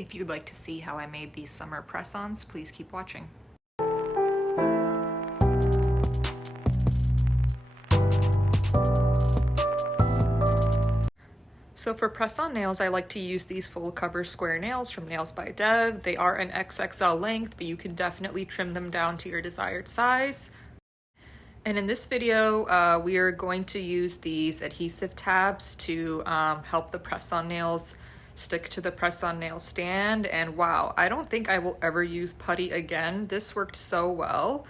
If you'd like to see how I made these summer press-ons, please keep watching. So for press-on nails, I like to use these full cover square nails from Nails by Dev. They are an XXL length, but you can definitely trim them down to your desired size. And in this video, we are going to use these adhesive tabs to help the press-on nails stick to the press-on nail stand. And wow, I don't think I will ever use putty again. This worked so well.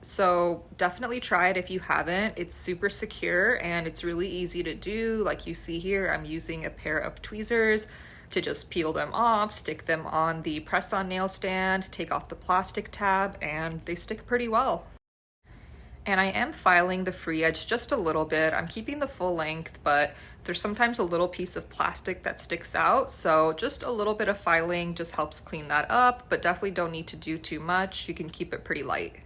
So definitely try it if you haven't. It's super secure and it's really easy to do. Like you see here, I'm using a pair of tweezers to just peel them off, stick them on the press-on nail stand, take off the plastic tab, and they stick pretty well. And I am filing the free edge just a little bit. I'm keeping the full length, but there's sometimes a little piece of plastic that sticks out. So just a little bit of filing just helps clean that up, but definitely don't need to do too much. You can keep it pretty light.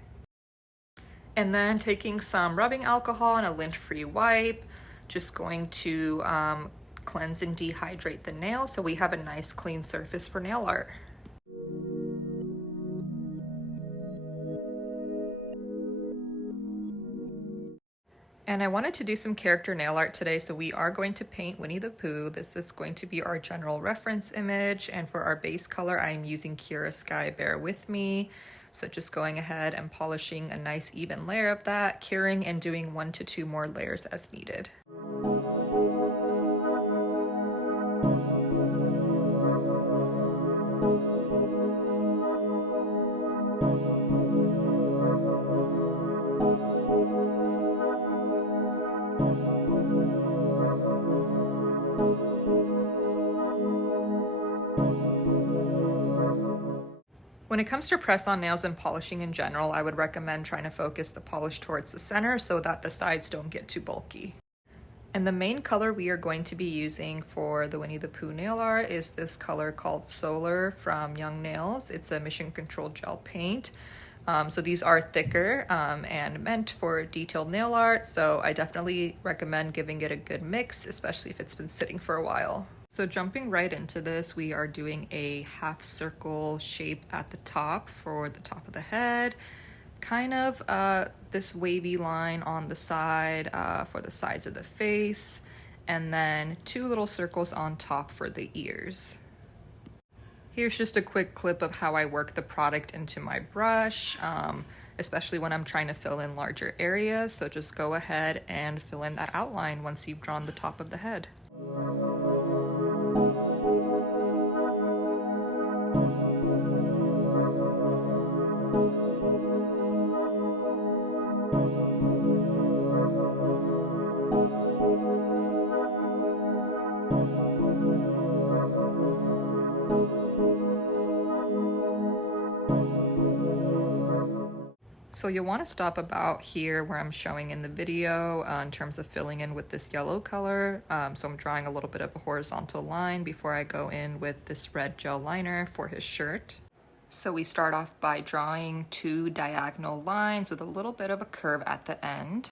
And then taking some rubbing alcohol and a lint-free wipe, just going to cleanse and dehydrate the nail so we have a nice clean surface for nail art. And I wanted to do some character nail art today, so we are going to paint Winnie the Pooh. This is going to be our general reference image, and for our base color, I'm using Kira Sky, bear with me. So just going ahead and polishing a nice even layer of that, curing and doing 1 to 2 more layers as needed. When it comes to press-on nails and polishing in general, I would recommend trying to focus the polish towards the center so that the sides don't get too bulky. And the main color we are going to be using for the Winnie the Pooh nail art is this color called Solar from Young Nails. It's a mission control gel paint. So these are thicker and meant for detailed nail art, so I definitely recommend giving it a good mix, especially if it's been sitting for a while. So jumping right into this, we are doing a half circle shape at the top for the top of the head, kind of this wavy line on the side for the sides of the face, and then 2 little circles on top for the ears. Here's just a quick clip of how I work the product into my brush, especially when I'm trying to fill in larger areas. So just go ahead and fill in that outline once you've drawn the top of the head. So you'll want to stop about here where I'm showing in the video in terms of filling in with this yellow color. So I'm drawing a little bit of a horizontal line before I go in with this red gel liner for his shirt. So we start off by drawing 2 diagonal lines with a little bit of a curve at the end.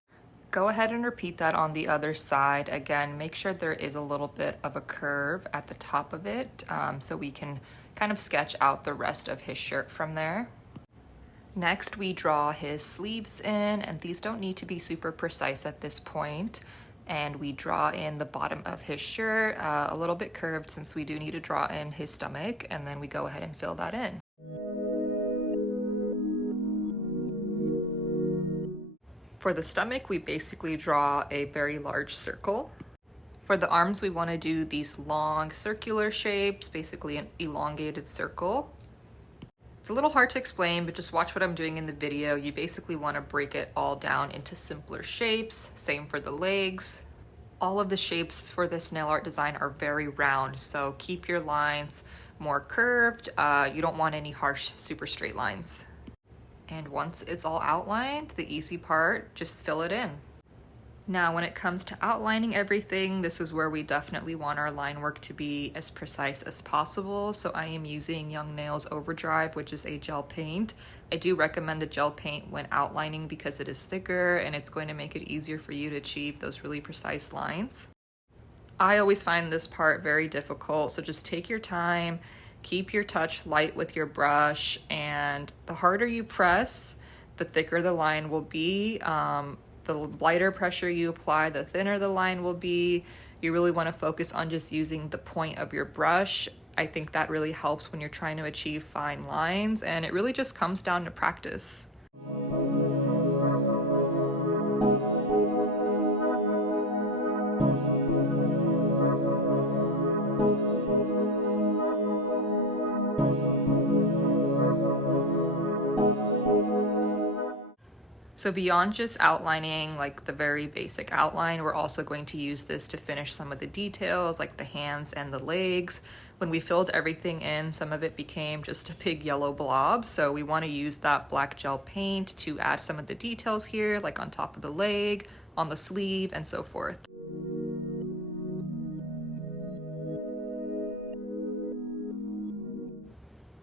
Go ahead and repeat that on the other side. Again, make sure there is a little bit of a curve at the top of it so we can kind of sketch out the rest of his shirt from there. Next, we draw his sleeves in, and these don't need to be super precise at this point. And we draw in the bottom of his shirt, a little bit curved since we do need to draw in his stomach, and then we go ahead and fill that in. For the stomach, we basically draw a very large circle. For the arms, we want to do these long circular shapes, basically an elongated circle. It's a little hard to explain, but just watch what I'm doing in the video. You basically want to break it all down into simpler shapes. Same for the legs. All of the shapes for this nail art design are very round, so keep your lines more curved. You don't want any harsh, super straight lines. And once it's all outlined, the easy part, just fill it in. Now, when it comes to outlining everything, this is where we definitely want our line work to be as precise as possible. So I am using Young Nails Overdrive, which is a gel paint. I do recommend a gel paint when outlining because it is thicker and it's going to make it easier for you to achieve those really precise lines. I always find this part very difficult, so just take your time, keep your touch light with your brush, and the harder you press, the thicker the line will be. The lighter pressure you apply, the thinner the line will be. You really want to focus on just using the point of your brush. I think that really helps when you're trying to achieve fine lines, and it really just comes down to practice. So beyond just outlining like the very basic outline, we're also going to use this to finish some of the details like the hands and the legs. When we filled everything in, some of it became just a big yellow blob. So we want to use that black gel paint to add some of the details here, like on top of the leg, on the sleeve, and so forth.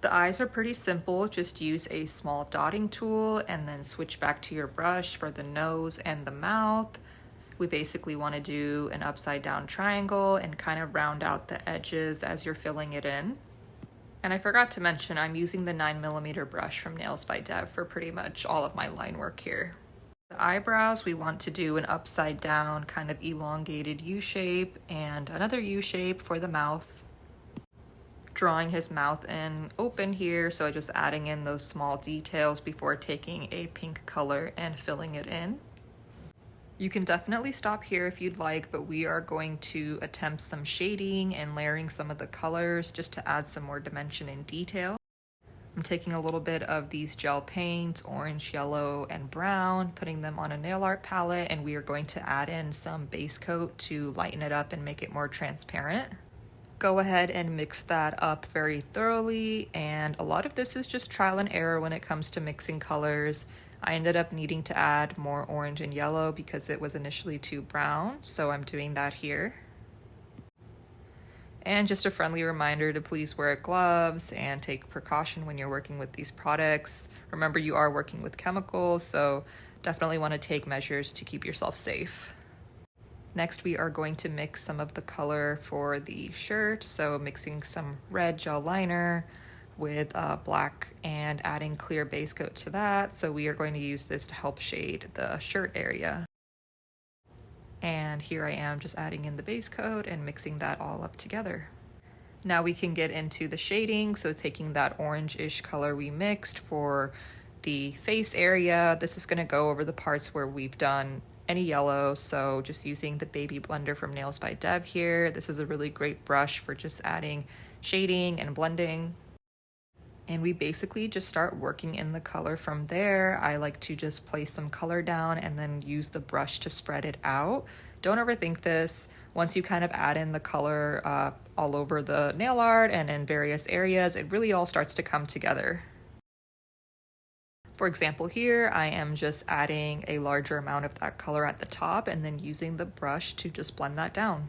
The eyes are pretty simple, just use a small dotting tool and then switch back to your brush for the nose and the mouth. We basically want to do an upside down triangle and kind of round out the edges as you're filling it in. And I forgot to mention, I'm using the 9mm brush from Nails by Dev for pretty much all of my line work here. The eyebrows, we want to do an upside down kind of elongated U shape and another U shape for the mouth. Drawing his mouth in open here, so just adding in those small details before taking a pink color and filling it in. You can definitely stop here if you'd like, but we are going to attempt some shading and layering some of the colors just to add some more dimension and detail. I'm taking a little bit of these gel paints, orange, yellow, and brown, putting them on a nail art palette, and we are going to add in some base coat to lighten it up and make it more transparent. Go ahead and mix that up very thoroughly, and a lot of this is just trial and error when it comes to mixing colors. I ended up needing to add more orange and yellow because it was initially too brown, so I'm doing that here. And just a friendly reminder to please wear gloves and take precaution when you're working with these products. Remember, you are working with chemicals, so definitely want to take measures to keep yourself safe. Next, we are going to mix some of the color for the shirt, so mixing some red gel liner with black and adding clear base coat to that. So we are going to use this to help shade the shirt area. And here I am just adding in the base coat and mixing that all up together. Now we can get into the shading, so taking that orange-ish color we mixed for the face area. This is going to go over the parts where we've done any yellow, so just using the baby blender from Nails by Dev here. This is a really great brush for just adding shading and blending. And we basically just start working in the color from there. I like to just place some color down and then use the brush to spread it out. Don't overthink this. Once you kind of add in the color all over the nail art and in various areas, it really all starts to come together. For example, here I am just adding a larger amount of that color at the top and then using the brush to just blend that down.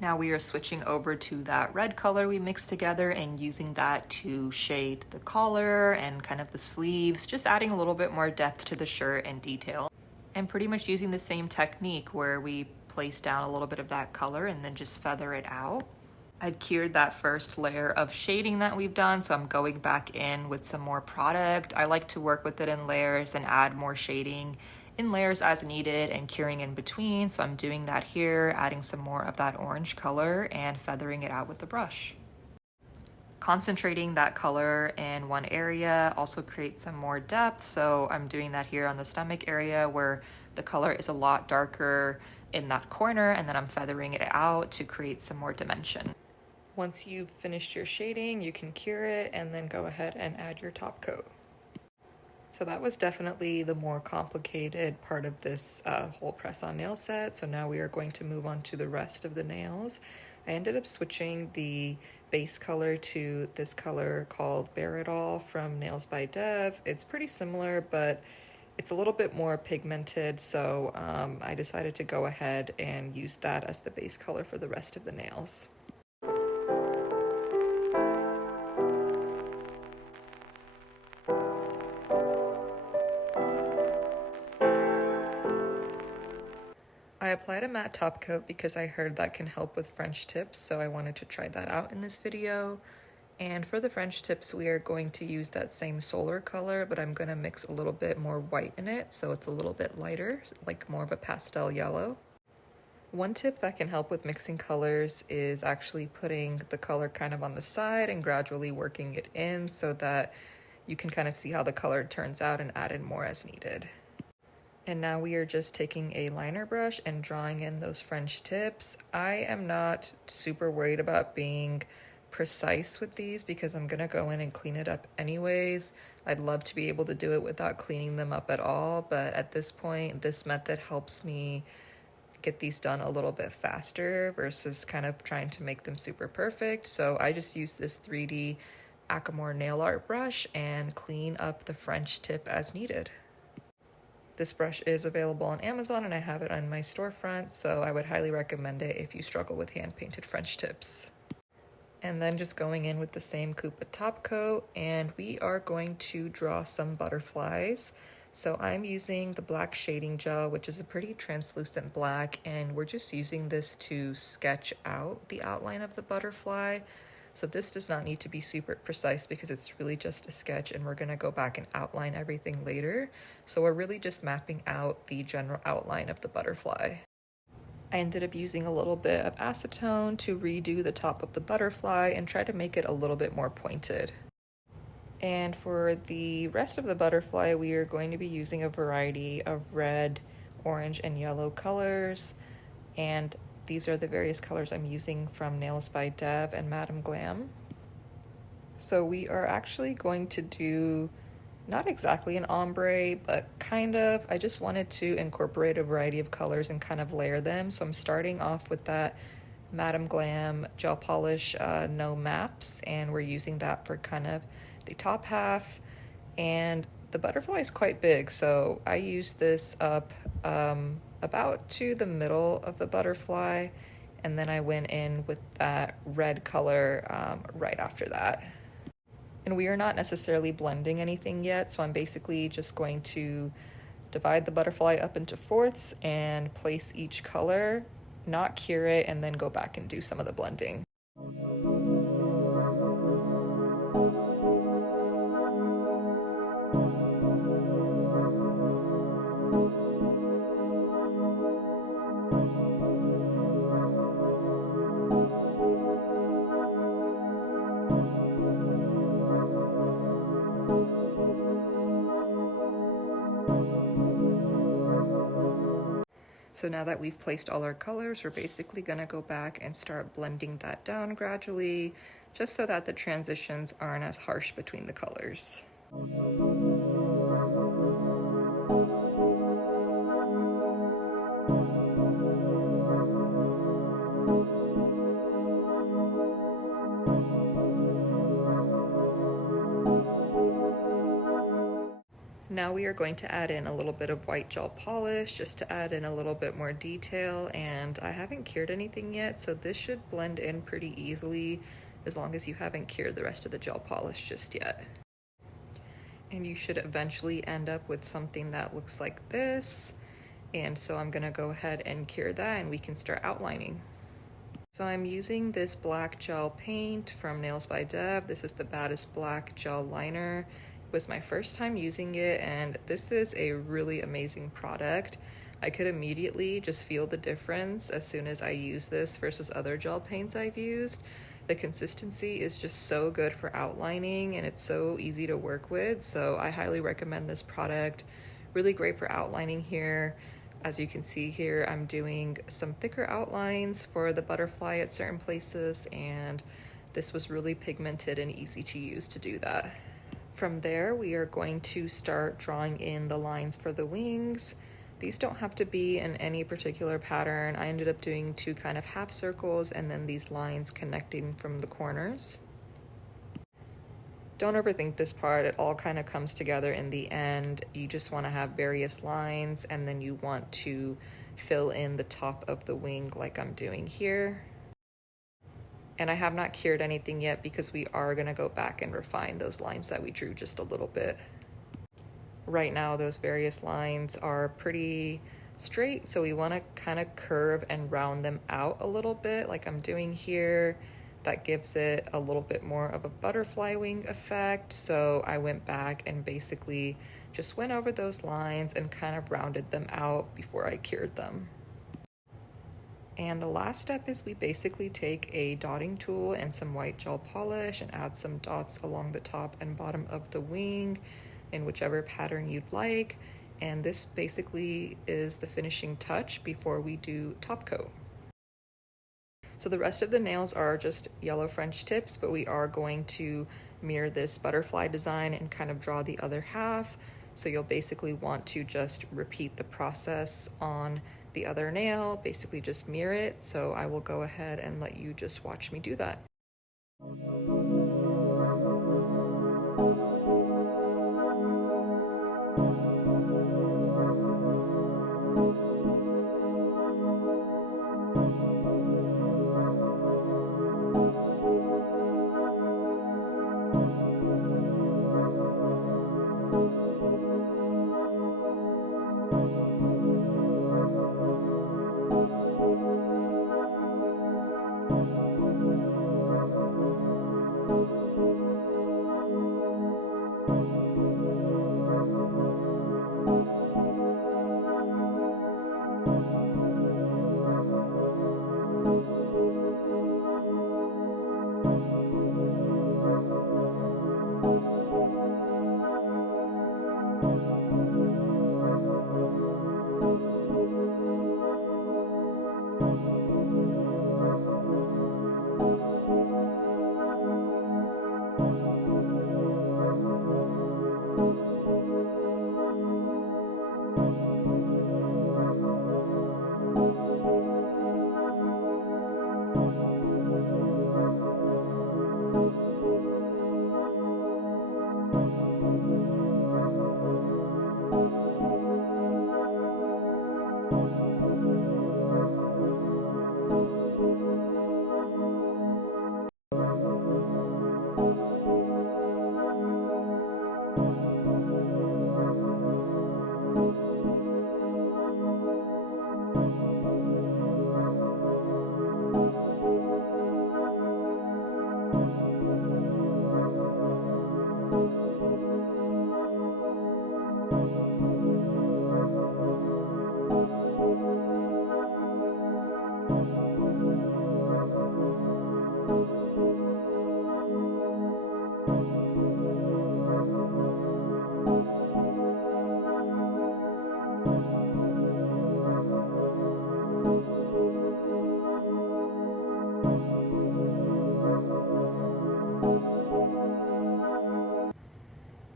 Now we are switching over to that red color we mixed together and using that to shade the collar and kind of the sleeves, just adding a little bit more depth to the shirt and detail. And pretty much using the same technique where we place down a little bit of that color and then just feather it out. I'd cured that first layer of shading that we've done, so I'm going back in with some more product. I like to work with it in layers and add more shading in layers as needed and curing in between, so I'm doing that here, adding some more of that orange color and feathering it out with the brush. Concentrating that color in one area also creates some more depth, so I'm doing that here on the stomach area where the color is a lot darker in that corner, and then I'm feathering it out to create some more dimension. Once you've finished your shading, you can cure it and then go ahead and add your top coat. So that was definitely the more complicated part of this whole press-on nail set. So now we are going to move on to the rest of the nails. I ended up switching the base color to this color called Bear It All from Nails by Dev. It's pretty similar, but It's a little bit more pigmented, so I decided to go ahead and use that as the base color for the rest of the nails. I applied a matte top coat because I heard that can help with French tips, so I wanted to try that out in this video. And for the French tips, we are going to use that same solar color, but I'm going to mix a little bit more white in it, so it's a little bit lighter, like more of a pastel yellow. One tip that can help with mixing colors is actually putting the color kind of on the side and gradually working it in so that you can kind of see how the color turns out and add in more as needed. And now we are just taking a liner brush and drawing in those French tips. I am not super worried about being precise with these because I'm gonna go in and clean it up anyways. I'd love to be able to do it without cleaning them up at all, but at this point, this method helps me get these done a little bit faster versus kind of trying to make them super perfect. So I just use this 3D accomor nail art brush and clean up the French tip as needed. This brush is available on Amazon and I have it on my storefront, so I would highly recommend it if you struggle with hand-painted French tips. And then just going in with the same Kupa top coat, and we are going to draw some butterflies. So I'm using the black shading gel, which is a pretty translucent black, and we're just using this to sketch out the outline of the butterfly. So this does not need to be super precise because it's really just a sketch and we're gonna go back and outline everything later. So we're really just mapping out the general outline of the butterfly. I ended up using a little bit of acetone to redo the top of the butterfly and try to make it a little bit more pointed. And for the rest of the butterfly, we are going to be using a variety of red, orange, and yellow colors. And these are the various colors I'm using from Nails by Dev and Madame Glam. So we are actually going to do not exactly an ombre, but kind of. I just wanted to incorporate a variety of colors and kind of layer them. So I'm starting off with that Madame Glam gel polish No Maps, and we're using that for kind of the top half. And the butterfly is quite big, so I used this up about to the middle of the butterfly, and then I went in with that red color right after that. And we are not necessarily blending anything yet, so I'm basically just going to divide the butterfly up into fourths and place each color, not cure it, and then go back and do some of the blending. So now that we've placed all our colors, we're basically gonna go back and start blending that down gradually, just so that the transitions aren't as harsh between the colors. Now we are going to add in a little bit of white gel polish just to add in a little bit more detail, and I haven't cured anything yet, so this should blend in pretty easily as long as you haven't cured the rest of the gel polish just yet. And you should eventually end up with something that looks like this, and so I'm gonna go ahead and cure that and we can start outlining. So I'm using this black gel paint from Nails by Dev. This is the Baddest Black Gel Liner. Was my first time using it, and this is a really amazing product. I could immediately just feel the difference as soon as I use this versus other gel paints I've used. The consistency is just so good for outlining and it's so easy to work with, so I highly recommend this product. Really great for outlining here. As you can see here, I'm doing some thicker outlines for the butterfly at certain places, and this was really pigmented and easy to use to do that. From there, we are going to start drawing in the lines for the wings. These don't have to be in any particular pattern. I ended up doing two kind of half circles and then these lines connecting from the corners. Don't overthink this part. It all kind of comes together in the end. You just want to have various lines, and then you want to fill in the top of the wing like I'm doing here. And I have not cured anything yet because we are going to go back and refine those lines that we drew just a little bit. Right now, those various lines are pretty straight, so we want to kind of curve and round them out a little bit like I'm doing here. That gives it a little bit more of a butterfly wing effect. So I went back and basically just went over those lines and kind of rounded them out before I cured them. And the last step is we basically take a dotting tool and some white gel polish and add some dots along the top and bottom of the wing in whichever pattern you'd like. And this basically is the finishing touch before we do top coat. So the rest of the nails are just yellow French tips, but we are going to mirror this butterfly design and kind of draw the other half. So you'll basically want to just repeat the process on the other nail, basically just mirror it. So I will go ahead and let you just watch me do that.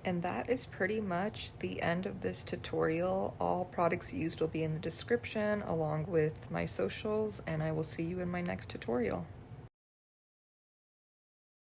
And that is pretty much the end of this tutorial. All products used will be in the description along with my socials, and I will see you in my next tutorial.